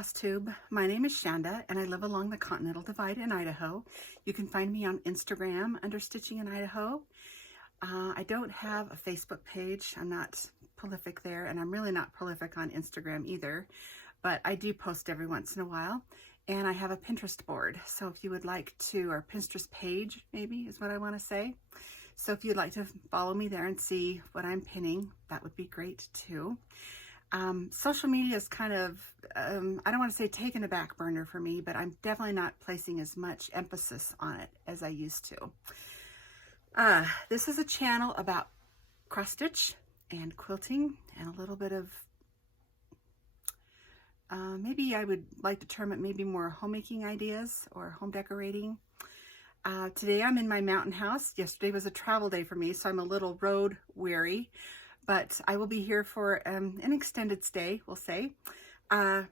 FlossTube. My name is Shanda and I live along the Continental Divide in Idaho. You can find me on Instagram under Stitching in Idaho. I don't have a Facebook page. I'm not prolific there, and I'm really not prolific on Instagram either, but I do post every once in a while. And I have a Pinterest board. So if you would like to, or Pinterest page maybe is what I want to say. So if you'd like to follow me there and see what I'm pinning, that would be great too. Social media is kind of, I don't want to say taken a back burner for me, but I'm definitely not placing as much emphasis on it as I used to. This is a channel about cross stitch and quilting and a little bit of, maybe I would like to term it maybe more homemaking ideas or home decorating. Today I'm in my mountain house. Yesterday was a travel day for me, so I'm a little road weary. But I will be here for an extended stay, we'll say. I'm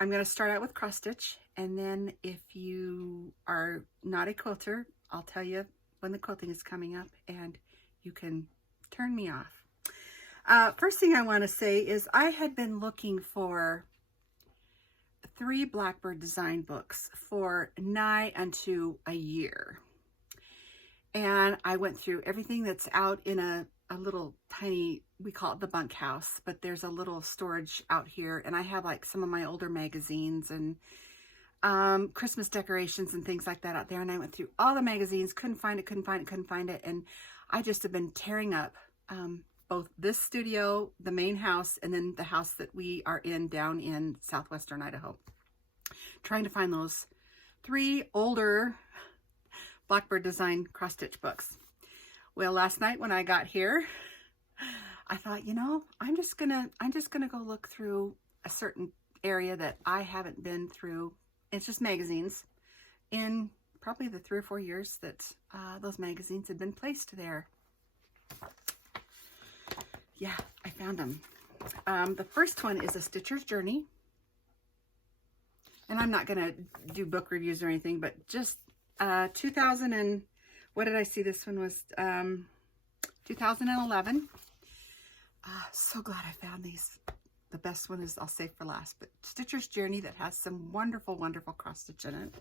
going to start out with cross stitch, and then if you are not a quilter, I'll tell you when the quilting is coming up, and you can turn me off. First thing I want to say is I had been looking for 3 Blackbird design books for nigh unto a year. And I went through everything that's out in a little tiny, we call it the bunk house, but there's a little storage out here, and I have like some of my older magazines and Christmas decorations and things like that out there, and I went through all the magazines, couldn't find it, and I just have been tearing up both this studio, the main house, and then the house that we are in down in southwestern Idaho, trying to find those 3 older Blackbird design cross stitch books. Well, last night when I got here, I thought, you know, I'm just gonna go look through a certain area that I haven't been through. It's just magazines in probably the 3 or 4 years that those magazines have been placed there. Yeah, I found them. The first one is A Stitcher's Journey. And I'm not gonna do book reviews or anything, but just 2000 and what did I see? This one was 2011. So glad I found these. The best one is, I'll save for last, but Stitcher's Journey, that has some wonderful, wonderful cross stitch in it.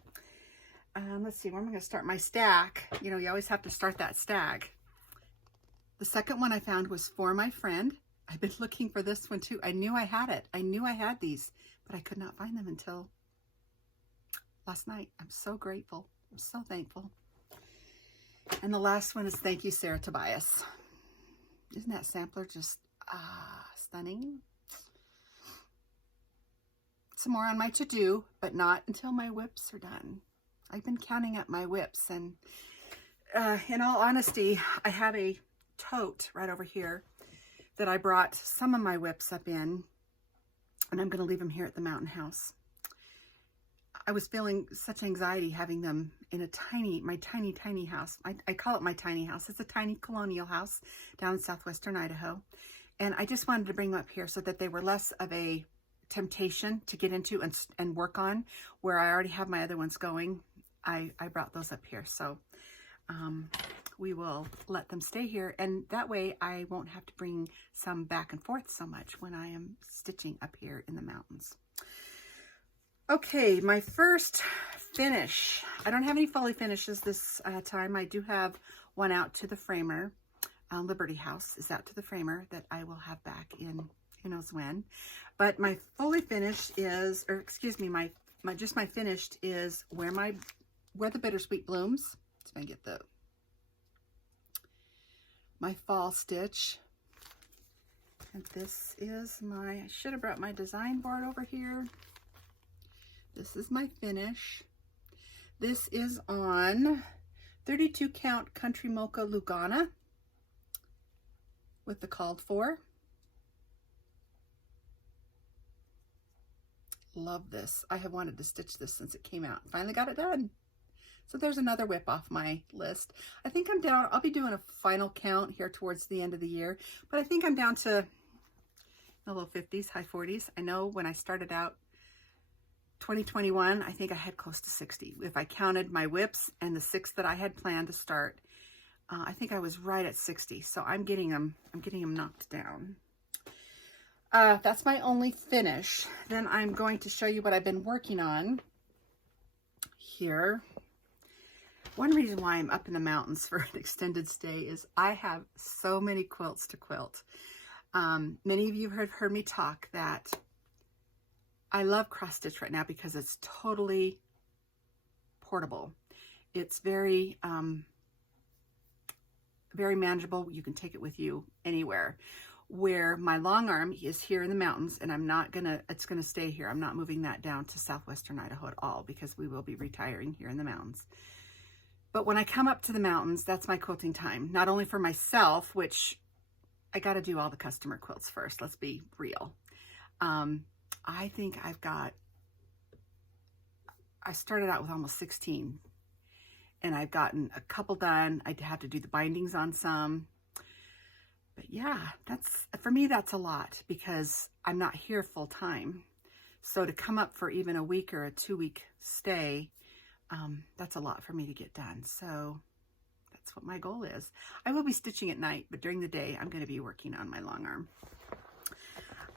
Let's see, where am I going to start my stack? You know, you always have to start that stack. The second one I found was For My Friend. I've been looking for this one too. I knew I had it. I knew I had these, but I could not find them until last night. I'm so grateful. I'm so thankful. And the last one is Thank You, Sarah Tobias. Isn't that sampler just stunning? Some more on my to-do, but not until my whips are done. I've been counting up my whips, and in all honesty, I have a tote right over here that I brought some of my whips up in, and I'm going to leave them here at the mountain house. I was feeling such anxiety having them in my tiny house. I call it my tiny house. It's a tiny colonial house down in southwestern Idaho. And I just wanted to bring them up here so that they were less of a temptation to get into and work on, where I already have my other ones going. I brought those up here. So we will let them stay here. And that way I won't have to bring some back and forth so much when I am stitching up here in the mountains. Okay, my first finish. I don't have any fully finishes this time. I do have one out to the framer. Liberty House is out to the framer that I will have back in who knows when. But my fully finished is, or excuse me, my finished is Where the Bittersweet Blooms. So I get my fall stitch. And this is I should have brought my design board over here. This is my finish. This is on 32 count Country Mocha Lugana with the called for. Love this. I have wanted to stitch this since it came out. Finally got it done. So there's another whip off my list. I think I'm down, I'll be doing a final count here towards the end of the year, but I think I'm down to the low 50s, high 40s. I know when I started out 2021, I think I had close to 60. If I counted my whips and the 6 that I had planned to start, I think I was right at 60. So I'm getting them knocked down. That's my only finish. Then I'm going to show you what I've been working on here. One reason why I'm up in the mountains for an extended stay is I have so many quilts to quilt. Many of you have heard me talk that I love cross stitch right now because it's totally portable. It's very, very manageable. You can take it with you anywhere. Where my long arm is here in the mountains, and it's gonna stay here. I'm not moving that down to southwestern Idaho at all because we will be retiring here in the mountains. But when I come up to the mountains, that's my quilting time. Not only for myself, which I got to do all the customer quilts first. Let's be real. I think I started out with almost 16, and I've gotten a couple done. I had to do the bindings on some. But yeah, for me, that's a lot because I'm not here full time. So to come up for even a week or a 2-week stay, that's a lot for me to get done. So that's what my goal is. I will be stitching at night, but during the day, I'm going to be working on my long arm.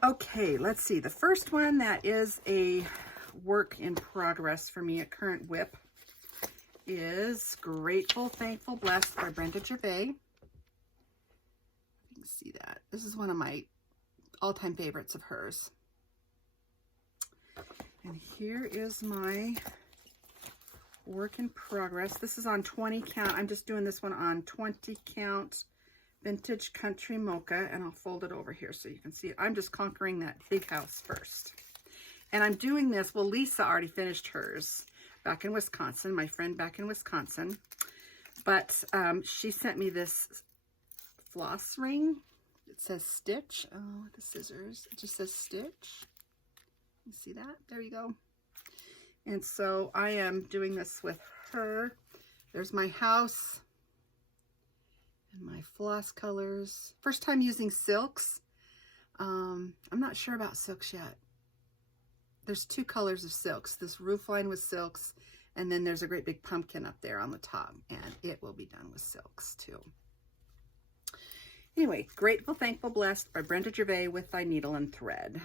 Okay, let's see. The first one that is a work in progress for me, a current whip, is Grateful, Thankful, Blessed by Brenda Gervais. You can see that. This is one of my all-time favorites of hers. And here is my work in progress. This is on 20 count. I'm just doing this one on 20 count vintage country mocha, and I'll fold it over here so you can see it. I'm just conquering that big house first. And I'm doing this, well, Lisa already finished hers back in Wisconsin, my friend back in Wisconsin. But she sent me this floss ring. It says stitch. Oh, with the scissors. It just says stitch. You see that? There you go. And so I am doing this with her. There's my house and my floss colors. First time using silks. I'm not sure about silks yet. There's 2 colors of silks. This roofline with silks, and then there's a great big pumpkin up there on the top, and it will be done with silks too. Anyway, Grateful, Thankful, Blessed by Brenda Gervais with Thy Needle and Thread.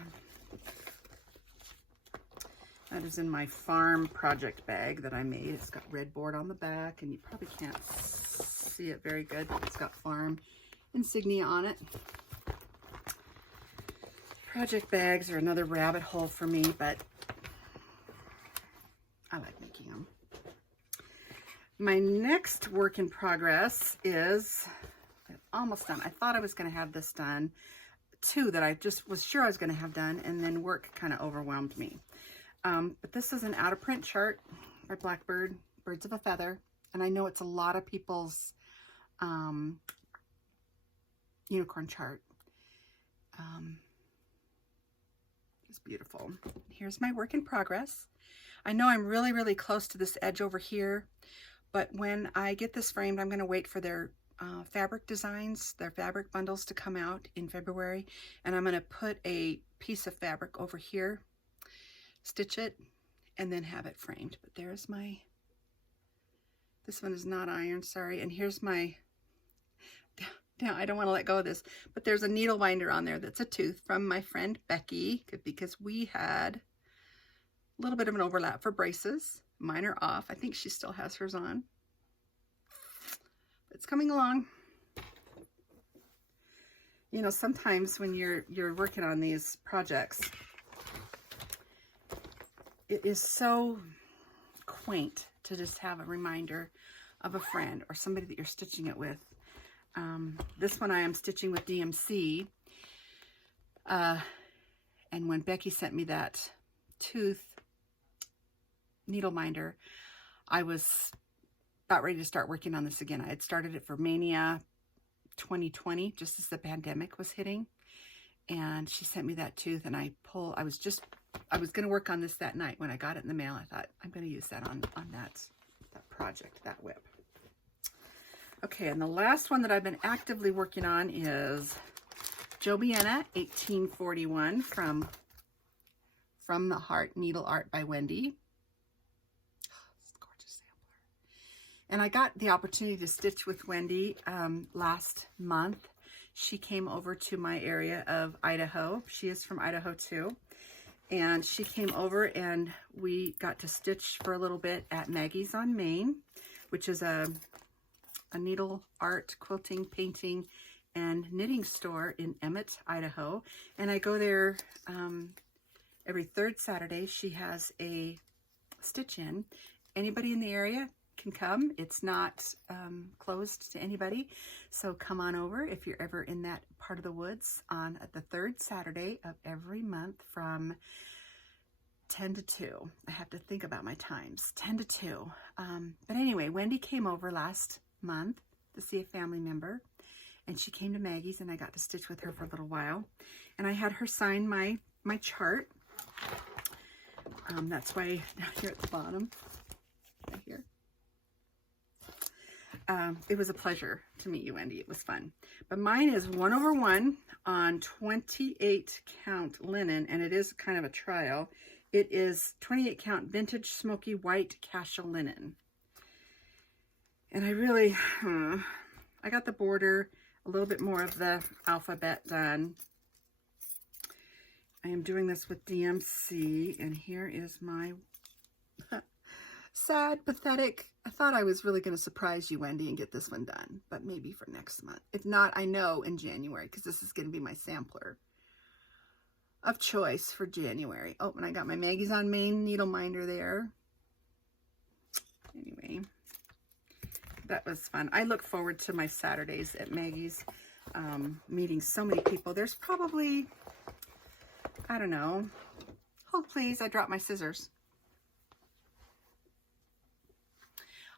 That is in my farm project bag that I made. It's got red board on the back, and you probably can't see it very good, but it's got farm insignia on it. Project bags are another rabbit hole for me, but I like making them. My next work in progress is almost done. I thought I was going to have this done. 2 that I just was sure I was going to have done, and then work kind of overwhelmed me. But this is an out-of-print chart by Blackbird, Birds of a Feather. And I know it's a lot of people's unicorn chart. It's beautiful. Here's my work in progress. I know I'm really, really close to this edge over here, but when I get this framed, I'm going to wait for their fabric designs, their fabric bundles to come out in February. And I'm going to put a piece of fabric over here, stitch it, and then have it framed. But there's my, this one is not iron, sorry. And here's my, now I don't want to let go of this, but there's a needle winder on there that's a tooth from my friend Becky, because we had a little bit of an overlap for braces. Mine are off. I think she still has hers on. It's coming along. You know, sometimes when you're working on these projects, it is so quaint to just have a reminder of a friend or somebody that you're stitching it with. This one I am stitching with DMC. And when Becky sent me that tooth needle minder, I was about ready to start working on this again. I had started it for Mania 2020, just as the pandemic was hitting. And she sent me that tooth, and I was going to work on this that night. When I got it in the mail, I thought, I'm going to use that on that project, that whip. Okay, and the last one that I've been actively working on is Jobiana 1841 from the Heart Needle Art by Wendy. This is a gorgeous sampler. And I got the opportunity to stitch with Wendy last month. She came over to my area of Idaho. She is from Idaho too. And she came over and we got to stitch for a little bit at Maggie's on Main, which is a needle art, quilting, painting, and knitting store in Emmett, Idaho. And I go there every third Saturday. She has a stitch in. Anybody in the area can come. It's not closed to anybody. So come on over if you're ever in that part of the woods on the third Saturday of every month from 10 to 2. I have to think about my times. 10 to 2. But anyway, Wendy came over last month to see a family member, and she came to Maggie's and I got to stitch with her for a little while. And I had her sign my chart. That's why down here at the bottom, right here. It was a pleasure to meet you, Wendy. It was fun. But mine is 1/1 on 28 count linen, and it is kind of a trial. It is 28 count vintage smoky white cassia linen. And I really, I got the border, a little bit more of the alphabet done. I am doing this with DMC, and here is my sad, pathetic. I thought I was really going to surprise you, Wendy, and get this one done, but maybe for next month. If not, I know in January, because this is going to be my sampler of choice for January. Oh, and I got my Maggie's on Main needle minder there. Anyway, that was fun. I look forward to my Saturdays at Maggie's, meeting so many people. There's probably, I don't know. Oh, please, I dropped my scissors.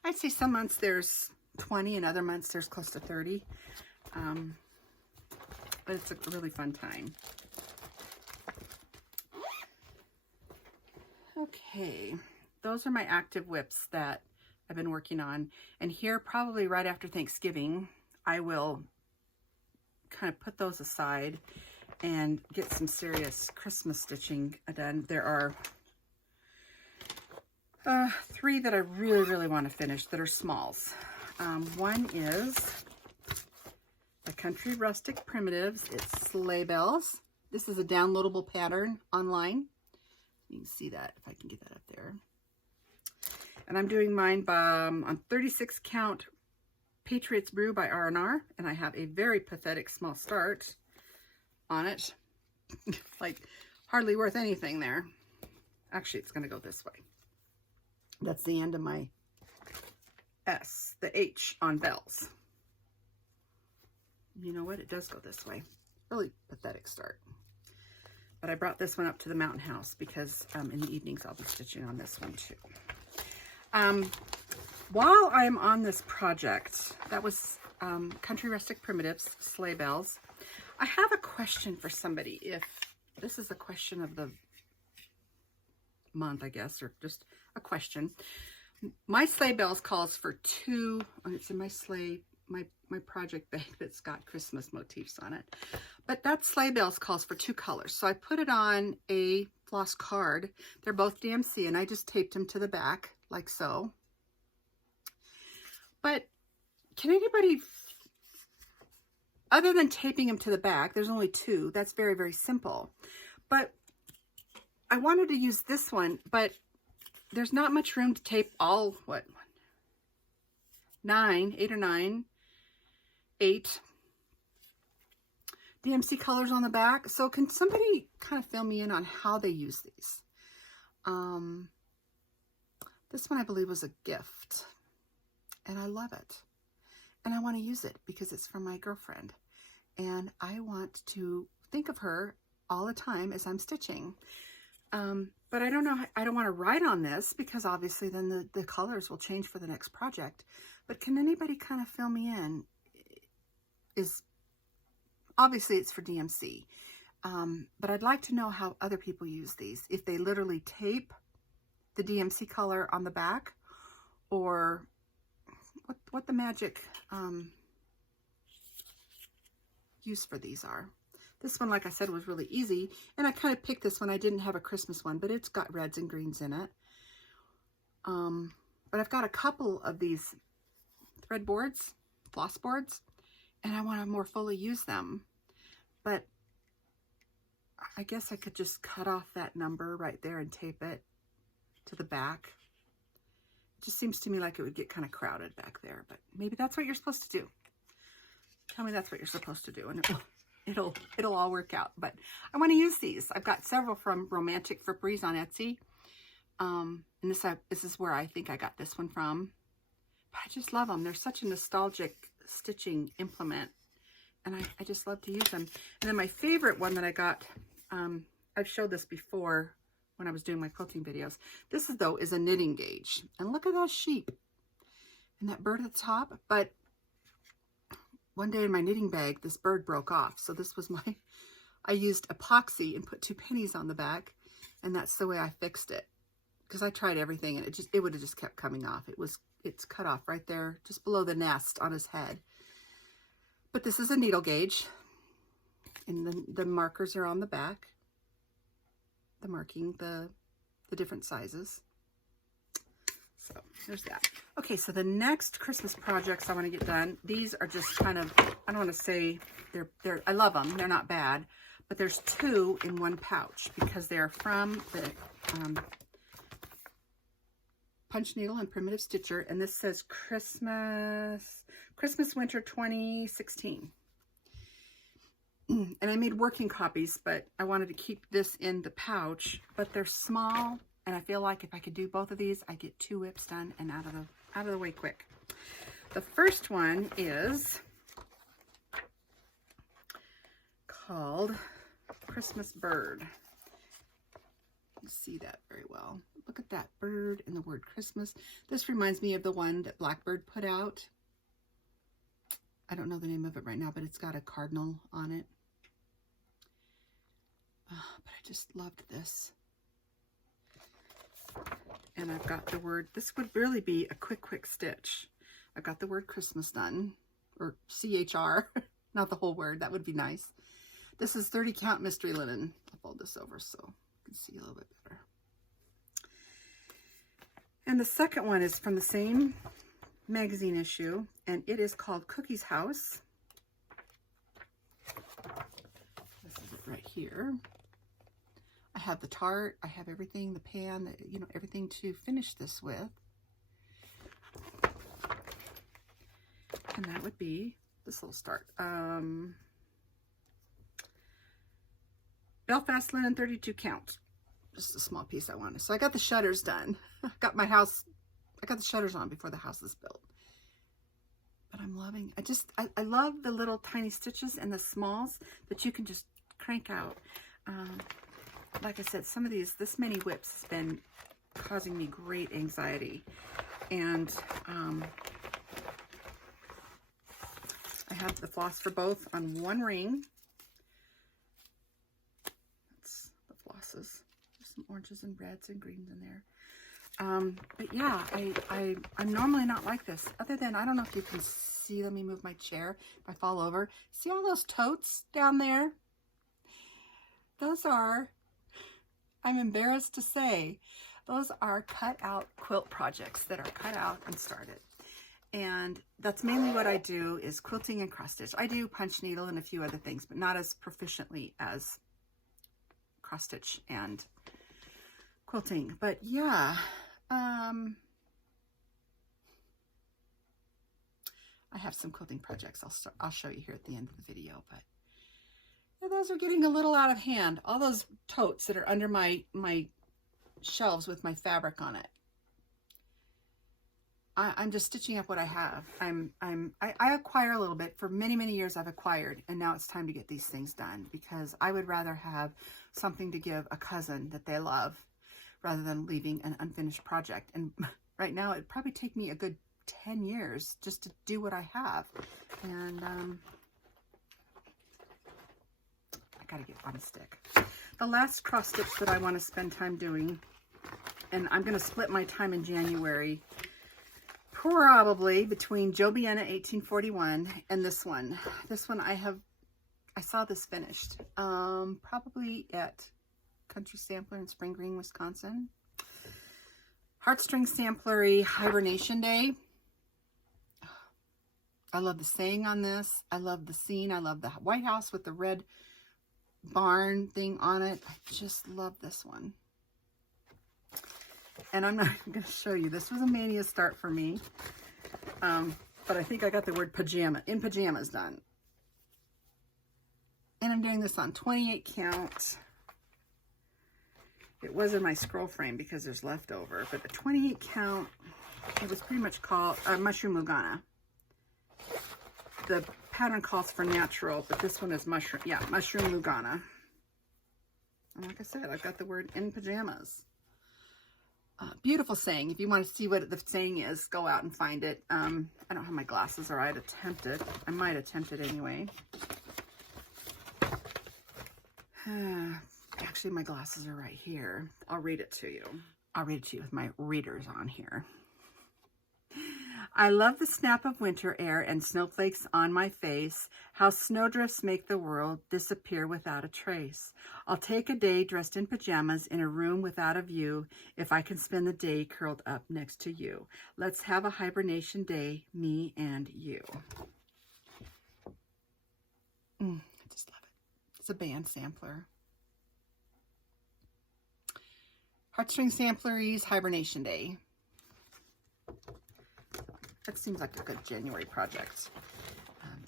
I'd say some months there's 20 and other months there's close to 30. But it's a really fun time. Okay, those are my active whips that I've been working on. And here, probably right after Thanksgiving, I will kind of put those aside and get some serious Christmas stitching done. There are 3 that I really, really want to finish that are smalls. One is the Country Rustic Primitives. It's Sleigh Bells. This is a downloadable pattern online. You can see that if I can get that up there. And I'm doing mine on 36 count Patriots Brew by R&R, and I have a very pathetic small start on it. Like hardly worth anything there. Actually, it's going to go this way. That's the end of my S, the H on bells. You know what? It does go this way. Really pathetic start. But I brought this one up to the mountain house because in the evenings I'll be stitching on this one too. While I'm on this project, that was Country Rustic Primitives, Sleigh Bells. I have a question for somebody. If this is the question of the month, I guess, or just a question. My Sleigh Bells calls for 2, it's in my sleigh, my project bag that's got Christmas motifs on it. But that Sleigh Bells calls for 2 colors. So I put it on a floss card. They're both DMC, and I just taped them to the back like so. But can anybody, other than taping them to the back, there's only 2. That's very, very simple. But I wanted to use this one, but there's not much room to tape all, what, 8 or 9, 8 DMC colors on the back. So can somebody kind of fill me in on how they use these? This one I believe was a gift, and I love it. And I want to use it because it's from my girlfriend. And I want to think of her all the time as I'm stitching. But I don't know, I don't want to write on this because obviously then the colors will change for the next project. But can anybody kind of fill me in? Obviously it's for DMC. But I'd like to know how other people use these. If they literally tape the DMC color on the back, or what the magic use for these are. This one, like I said, was really easy, and I kind of picked this one. I didn't have a Christmas one, but it's got reds and greens in it. But I've got a couple of these thread boards, floss boards, and I want to more fully use them. But I guess I could just cut off that number right there and tape it to the back. It just seems to me like it would get kind of crowded back there, but maybe that's what you're supposed to do. Tell me that's what you're supposed to do, and it'll all work out. But I want to use these. I've got several from Romantic Fripperies on Etsy. And this is where I think I got this one from. But I just love them. They're such a nostalgic stitching implement, and I just love to use them. And then my favorite one that I got, I've showed this before when I was doing my quilting videos. This is, though, is a knitting gauge. And look at that sheep and that bird at the top. But one day in my knitting bag, this bird broke off. So this was I used epoxy and put 2 pennies on the back, and that's the way I fixed it. Because I tried everything, and it would have just kept coming off. It's cut off right there, just below the nest on his head. But this is a needle gauge, and the markers are on the back. The marking, the different sizes. So there's that. Okay, so the next Christmas projects I want to get done, these are just kind of, I don't want to say they're I love them, they're not bad, but there's 2 in one pouch because they're from the Punch Needle and Primitive Stitcher, and this says Christmas Winter 2016. And I made working copies, but I wanted to keep this in the pouch, but they're small, and I feel like if I could do both of these, I get 2 whips done and out of the way quick. The first one is called Christmas Bird. You see that very well. Look at that bird and the word Christmas. This reminds me of the one that Blackbird put out. I don't know the name of it right now, but it's got a cardinal on it. But I just loved this. And I've got the word, this would really be a quick stitch. I've got the word Christmas done, or CHR, not the whole word, that would be nice. This is 30 count mystery linen. I'll fold this over so you can see a little bit better. And the second one is from the same magazine issue, and it is called Cookie's House. This is it right here. I have the tart, I have everything, the pan, you know, everything to finish this with. And that would be this little start. Belfast linen 32 count. Just a small piece I wanted. So I got the shutters done. I got the shutters on before the house is built. But I'm loving, I love the little tiny stitches and the smalls that you can just crank out. Like I said, some of these, this many whips has been causing me great anxiety. And I have the floss for both on one ring. That's the flosses. There's some oranges and reds and greens in there. But yeah, I'm normally not like this. Other than, I don't know if you can see, let me move my chair if I fall over. See all those totes down there? Those are, I'm embarrassed to say, those are cut out quilt projects that are cut out and started. And that's mainly what I do, is quilting and cross stitch. I do punch needle and a few other things, but not as proficiently as cross stitch and quilting. But yeah, I have some quilting projects I'll show you here at the end of the video, but yeah, those are getting a little out of hand. All those totes that are under my shelves with my fabric on it. I'm just stitching up what I have. I acquire a little bit. For many years I've acquired, and now it's time to get these things done, because I would rather have something to give a cousin that they love rather than leaving an unfinished project. And right now it'd probably take me a good 10 years just to do what I have. And I gotta get on a stick. The last cross stitch that I want to spend time doing, and I'm gonna split my time in January, probably between Jobiana 1841 and this one. This one I saw this finished, probably at Country Sampler in Spring Green, Wisconsin. Heartstring Samplery Hibernation Day. I love the saying on this. I love the scene. I love the White House with the red barn thing on it. I just love this one. And I'm not going to show you. This was a mania start for me. But I think I got the word pajama, in pajamas done. And I'm doing this on 28 count. It was in my scroll frame because there's leftover. But the 28 count, it was pretty much called Mushroom Lugana. The pattern calls for natural, but this one is mushroom. Yeah, Mushroom Lugana. And like I said, I've got the word in pajamas. Beautiful saying. If you want to see what the saying is, go out and find it. I don't have my glasses, or I'd attempt it. I might attempt it anyway. Actually, my glasses are right here. I'll read it to you. I'll read it to you with my readers on here. I love the snap of winter air and snowflakes on my face, how snowdrifts make the world disappear without a trace. I'll take a day dressed in pajamas in a room without a view if I can spend the day curled up next to you. Let's have a hibernation day, me and you. I just love it. It's a band sampler. Heartstring Sampleries, Hibernation Day. That seems like a good January project.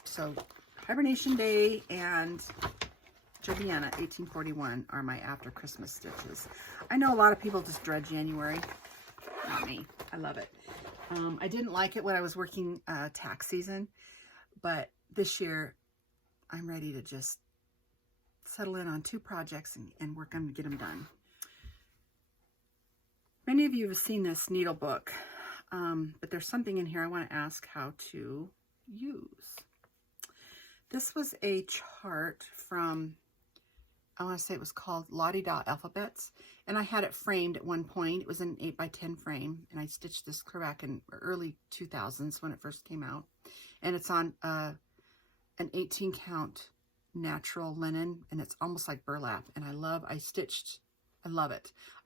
So Hibernation Day and Joviana 1841 are my after Christmas stitches. I know a lot of people just dread January. Not me. I love it. I didn't like it when I was working tax season, but this year I'm ready to just settle in on 2 projects and work on get them done. Many of you have seen this needle book. But there's something in here I want to ask how to use. This was a chart from, I want to say it was called La-Di-Da Alphabets, and I had it framed at one point. It was an 8x10 frame, and I stitched this clear back in early 2000s when it first came out. And it's on an 18 count natural linen, and it's almost like burlap, and I love it.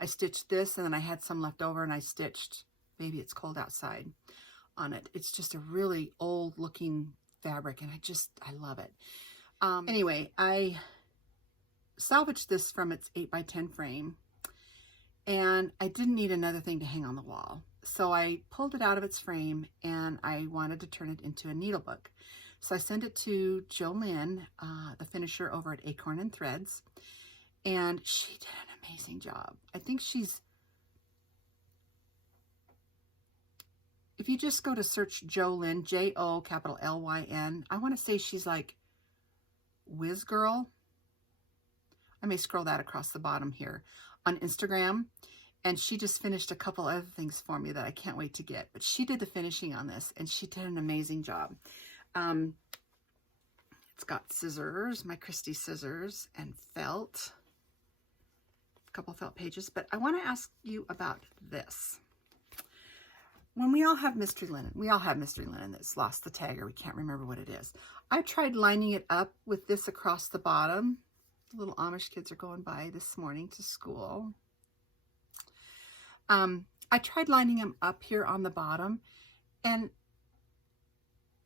I stitched this, and then I had some left over, and I stitched Maybe It's Cold Outside on it. It's just a really old looking fabric, and I love it. Anyway, I salvaged this from its 8x10 frame, and I didn't need another thing to hang on the wall. So I pulled it out of its frame, and I wanted to turn it into a needle book. So I sent it to Jolynn, the finisher over at Acorn and Threads, and she did an amazing job. I think she's, if you just go to search Jolynn, Jolyn, I want to say she's like Whiz Girl. I may scroll that across the bottom here on Instagram. And she just finished a couple other things for me that I can't wait to get. But she did the finishing on this, and she did an amazing job. It's got scissors, my Christie scissors, and felt. A couple felt pages. But I want to ask you about this. When we all have mystery linen that's lost the tag, or we can't remember what it is. I tried lining it up with this across the bottom. The little Amish kids are going by this morning to school. I tried lining them up here on the bottom, and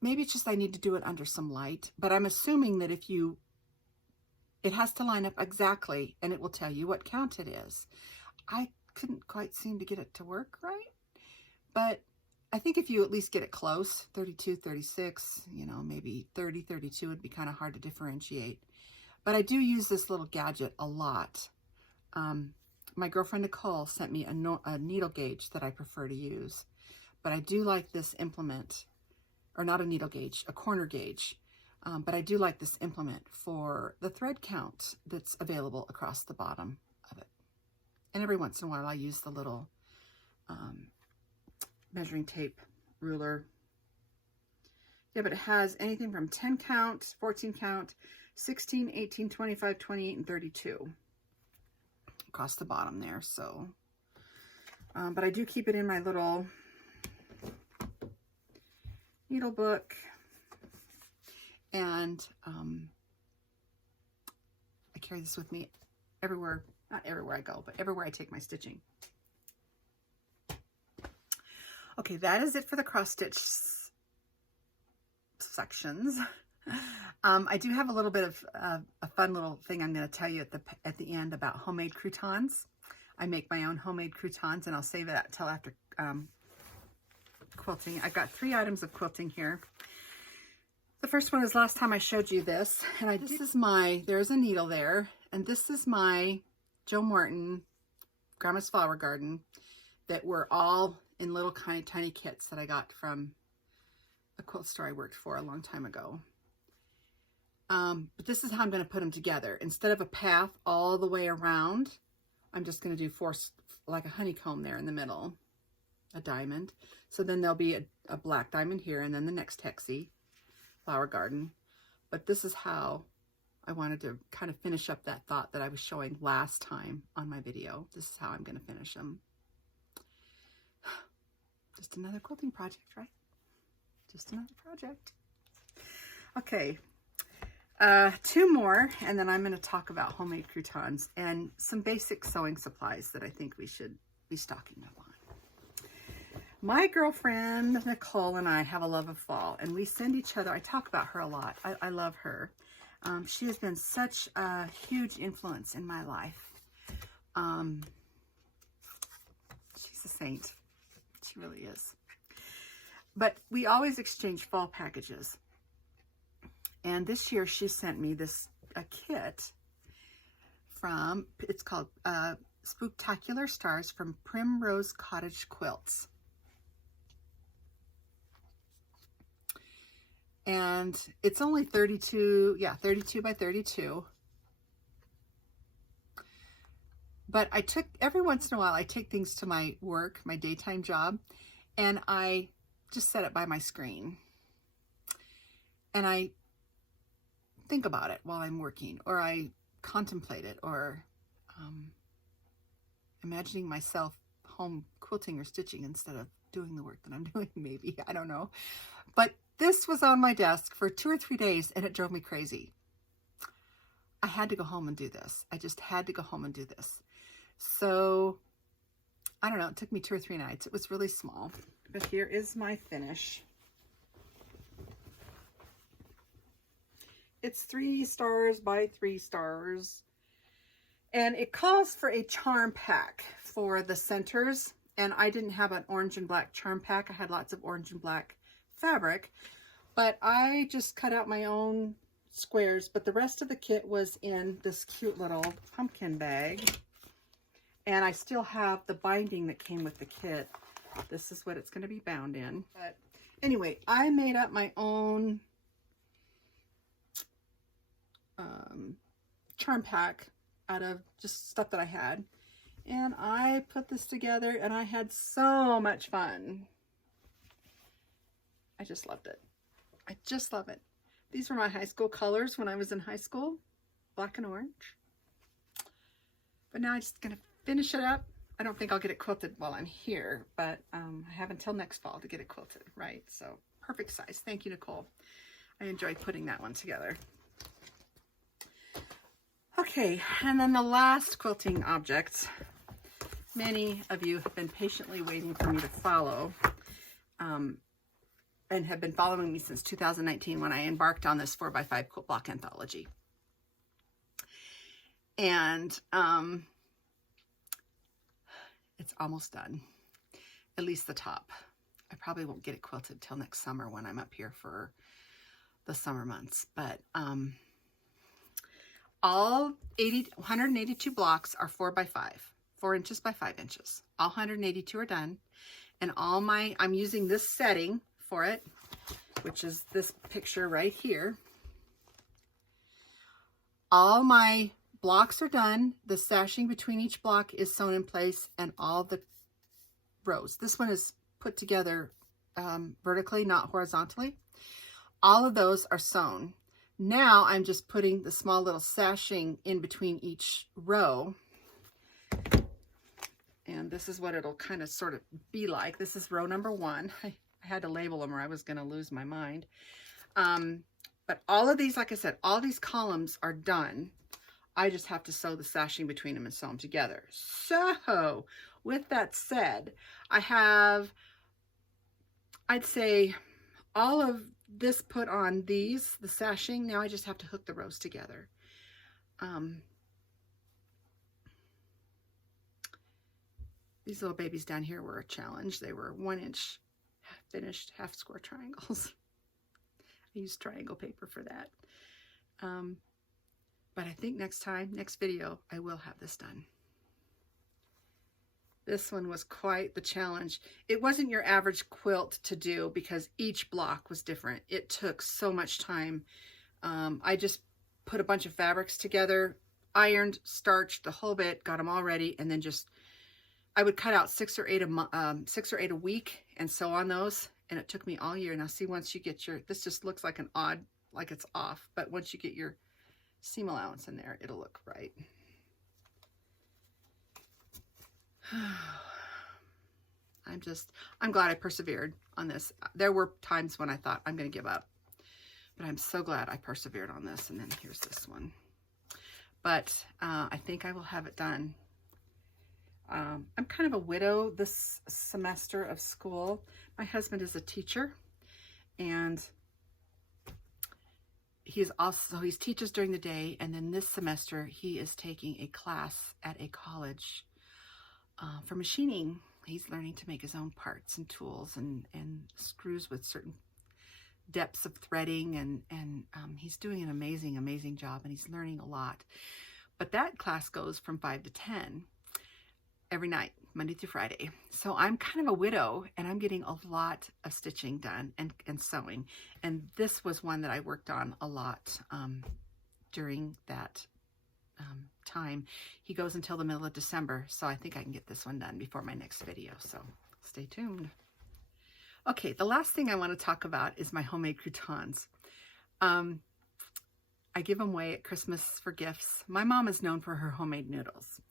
maybe it's just I need to do it under some light, but I'm assuming that it has to line up exactly, and it will tell you what count it is. I couldn't quite seem to get it to work right. But I think if you at least get it close, 32, 36, maybe 30, 32 would be kind of hard to differentiate. But I do use this little gadget a lot. My girlfriend Nicole sent me a needle gauge that I prefer to use. But I do like this implement, or not a needle gauge, a corner gauge. But I do like this implement for the thread count that's available across the bottom of it. And every once in a while I use the little measuring tape ruler. Yeah, but it has anything from 10 count, 14 count, 16, 18, 25, 28, and 32 across the bottom there. So, but I do keep it in my little needle book, and I carry this with me everywhere, not everywhere I go, but everywhere I take my stitching. Okay, that is it for the cross stitch sections. I do have a little bit of a fun little thing I'm going to tell you at the end about homemade croutons. I make my own homemade croutons, and I'll save that till after quilting. I've got 3 items of quilting here. The first one is last time I showed you this, and there's a needle there, and this is my Joe Morton Grandma's Flower Garden that were all in little tiny kits that I got from a quilt store I worked for a long time ago. But this is how I'm going to put them together. Instead of a path all the way around, I'm just going to do 4, like a honeycomb there in the middle, a diamond. So then there'll be a black diamond here, and then the next hexie flower garden. But this is how I wanted to kind of finish up that thought that I was showing last time on my video. This is how I'm going to finish them. Just another quilting project, right? Just another project. Okay. 2 more, and then I'm going to talk about homemade croutons and some basic sewing supplies that I think we should be stocking up on. My girlfriend Nicole and I have a love of fall, and we send each other, I talk about her a lot. I love her. She has been such a huge influence in my life. She's a saint. She really is. But we always exchange fall packages. And this year she sent me a kit from, it's called Spooktacular Stars from Primrose Cottage Quilts. And it's only 32 by 32. But every once in a while, I take things to my work, my daytime job, and I just set it by my screen. And I think about it while I'm working, or I contemplate it, or imagining myself home quilting or stitching instead of doing the work that I'm doing, maybe. I don't know. But this was on my desk for 2 or 3 days, and it drove me crazy. I had to go home and do this. I just had to go home and do this. So, I don't know, it took me 2 or 3 nights. It was really small. But here is my finish. It's 3 stars by 3 stars. And it calls for a charm pack for the centers. And I didn't have an orange and black charm pack. I had lots of orange and black fabric. But I just cut out my own squares. But the rest of the kit was in this cute little pumpkin bag. And I still have the binding that came with the kit. This is what it's going to be bound in. But anyway, I made up my own charm pack out of just stuff that I had, and I put this together, and I had so much fun. I just loved it. I just love it. These were my high school colors when I was in high school, black and orange. But now I'm just gonna finish it up. I don't think I'll get it quilted while I'm here, but I have until next fall to get it quilted, right? So perfect size. Thank you, Nicole. I enjoyed putting that one together. Okay, and then the last quilting object, many of you have been patiently waiting for me to follow, and have been following me since 2019 when I embarked on this 4x5 quilt block anthology. And it's almost done, at least the top. I probably won't get it quilted till next summer when I'm up here for the summer months, but all 182 blocks are 4x5, 4 inches by 5 inches. All 182 are done. And I'm using this setting for it, which is this picture right here. All my blocks are done. The sashing between each block is sewn in place, and all the rows. This one is put together vertically, not horizontally. All of those are sewn. Now I'm just putting the small little sashing in between each row. And this is what it'll kind of sort of be like. This is row number 1. I had to label them or I was going to lose my mind. But all of these, like I said, all these columns are done. I just have to sew the sashing between them and sew them together. So with that said, I have, I'd say all of this put on these, the sashing. Now I just have to hook the rows together. These little babies down here were a challenge. They were 1-inch finished half square triangles. I used triangle paper for that. But I think next video, I will have this done. This one was quite the challenge. It wasn't your average quilt to do because each block was different. It took so much time. I just put a bunch of fabrics together, ironed, starched the whole bit, got them all ready, and then just, I would cut out 6 or 8 a week and sew on those, and it took me all year. Now see, once you get your, this just looks like an odd, like it's off, but once you get your seam allowance in there, it'll look right. I'm glad I persevered on this. There were times when I thought I'm going to give up, but I'm so glad I persevered on this. And then here's this one. But I think I will have it done. I'm kind of a widow this semester of school. My husband is a teacher, and he teaches during the day, and then this semester he is taking a class at a college for machining. He's learning to make his own parts and tools and screws with certain depths of threading, and he's doing an amazing job, and he's learning a lot. But that class goes from 5 to 10 every night, Monday through Friday. So I'm kind of a widow, and I'm getting a lot of stitching done and sewing. And this was one that I worked on a lot during that time. He goes until the middle of December, so I think I can get this one done before my next video, so stay tuned. Okay, the last thing I want to talk about is my homemade croutons. I give them away at Christmas for gifts. My mom is known for her homemade noodles,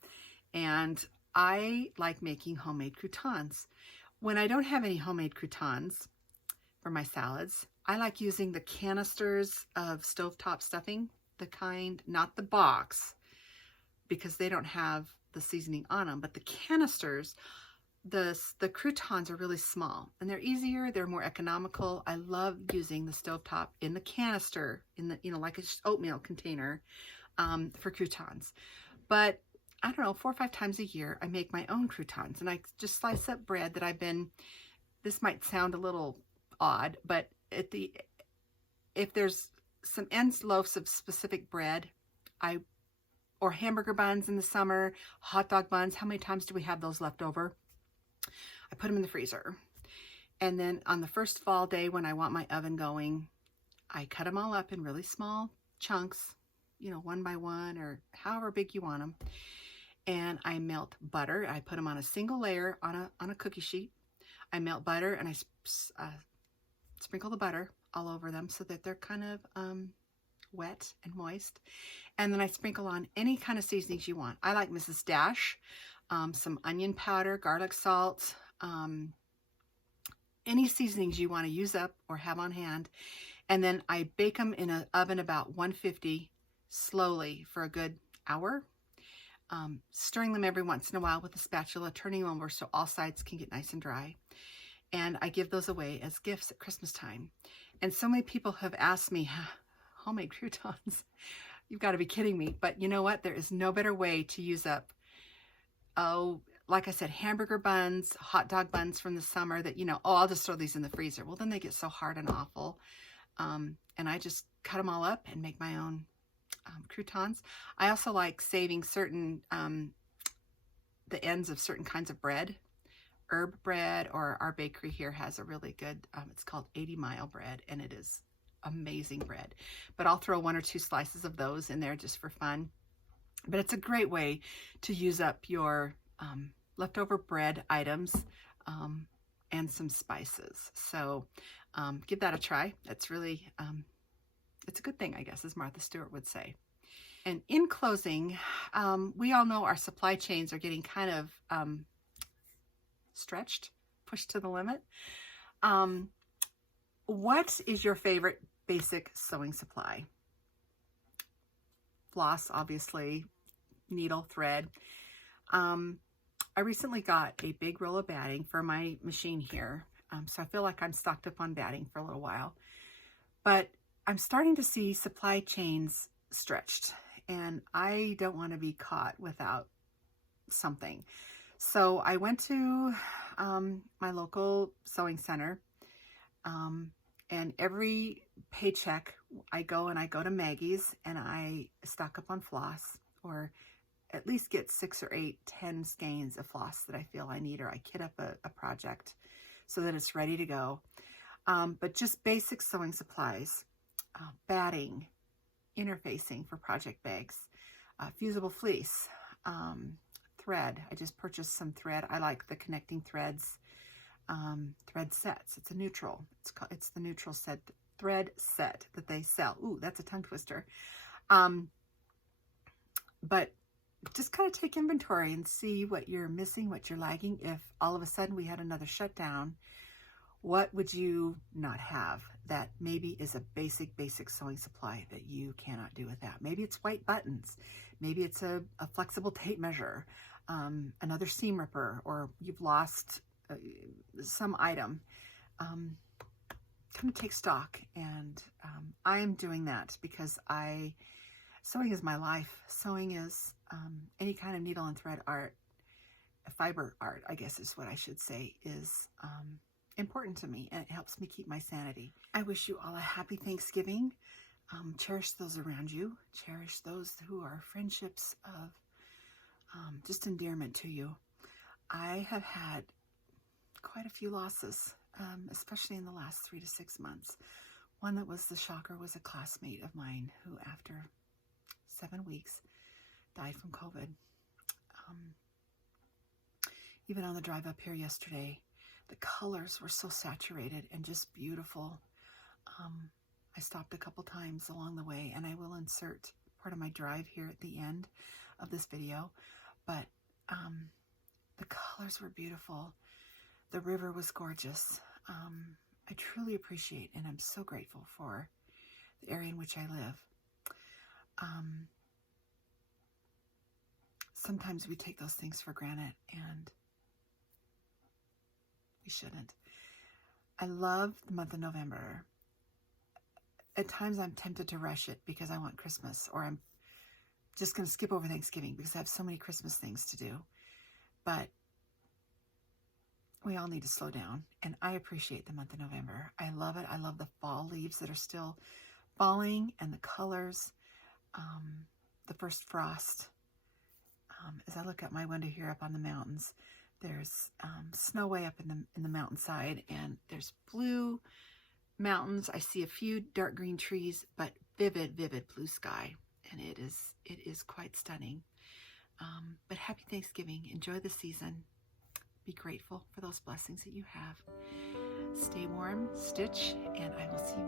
and I like making homemade croutons. When I don't have any homemade croutons for my salads, I like using the canisters of stovetop stuffing, the kind, not the box, because they don't have the seasoning on them, but the canisters, the croutons are really small, and they're easier, they're more economical. I love using the stovetop in the canister, in the, like a oatmeal container for croutons. But I don't know, 4 or 5 times a year, I make my own croutons, and I just slice up bread that this might sound a little odd, but if there's some ends loaves of specific bread, or hamburger buns in the summer, hot dog buns, how many times do we have those left over? I put them in the freezer. And then on the first fall day when I want my oven going, I cut them all up in really small chunks, 1 by 1 or however big you want them. And I melt butter. I put them on a single layer on a cookie sheet. I melt butter, and I sprinkle the butter all over them so that they're kind of wet and moist. And then I sprinkle on any kind of seasonings you want. I like Mrs. Dash, some onion powder, garlic salt, any seasonings you want to use up or have on hand. And then I bake them in an oven about 150 slowly for a good hour, stirring them every once in a while with a spatula, turning them over so all sides can get nice and dry. And I give those away as gifts at Christmas time. And so many people have asked me, homemade croutons, you've got to be kidding me. But you know what? There is no better way to use up, like I said, hamburger buns, hot dog buns from the summer that, I'll just throw these in the freezer. Well, then they get so hard and awful. And I just cut them all up and make my own croutons. I also like saving certain, the ends of certain kinds of bread, herb bread, or our bakery here has a really good, it's called 80 Mile bread, and it is amazing bread. But I'll throw 1 or 2 slices of those in there just for fun. But it's a great way to use up your leftover bread items and some spices. So give that a try. It's really, it's a good thing, I guess, as Martha Stewart would say. And in closing, we all know our supply chains are getting kind of stretched, pushed to the limit. What is your favorite basic sewing supply? Floss, obviously, needle, thread. I recently got a big roll of batting for my machine here, so I feel like I'm stocked up on batting for a little while. But I'm starting to see supply chains stretched, and I don't want to be caught without something. So I went to my local sewing center, and every paycheck I go to Maggie's and I stock up on floss, or at least get 6 or 8, 10 skeins of floss that I feel I need, or I kit up a project so that it's ready to go. But just basic sewing supplies, batting, interfacing for project bags, fusible fleece, thread. I just purchased some thread. I like the connecting threads, thread sets. It's a neutral. It's the neutral set thread set that they sell. Ooh, that's a tongue twister. But just kind of take inventory and see what you're missing, what you're lagging. If all of a sudden we had another shutdown, what would you not have that maybe is a basic sewing supply that you cannot do without? Maybe it's white buttons. Maybe it's a flexible tape measure, another seam ripper, or you've lost some item. Kind of take stock, and I am doing that because sewing is my life. Sewing is any kind of needle and thread art, fiber art, I guess is what I should say, is important to me, and it helps me keep my sanity. I wish you all a happy Thanksgiving. Cherish those around you. Cherish those who are friendships of just endearment to you. I have had quite a few losses, especially in the last 3 to 6 months. One that was the shocker was a classmate of mine who, after 7 weeks, died from COVID. Even on the drive up here yesterday, the colors were so saturated and just beautiful. I stopped a couple times along the way, and I will insert part of my drive here at the end of this video. But the colors were beautiful. The river was gorgeous. I truly appreciate, and I'm so grateful for the area in which I live. Sometimes we take those things for granted, and we shouldn't. I love the month of November. At times I'm tempted to rush it because I want Christmas, or I'm just going to skip over Thanksgiving because I have so many Christmas things to do. But we all need to slow down, and I appreciate the month of November. I love it. I love the fall leaves that are still falling, and the colors, the first frost. As I look out my window here up on the mountains, there's snow way up in the mountainside, and there's blue mountains. I see a few dark green trees, but vivid blue sky, and it is quite stunning. But happy Thanksgiving. Enjoy the season. Be grateful for those blessings that you have. Stay warm, stitch, and I will see you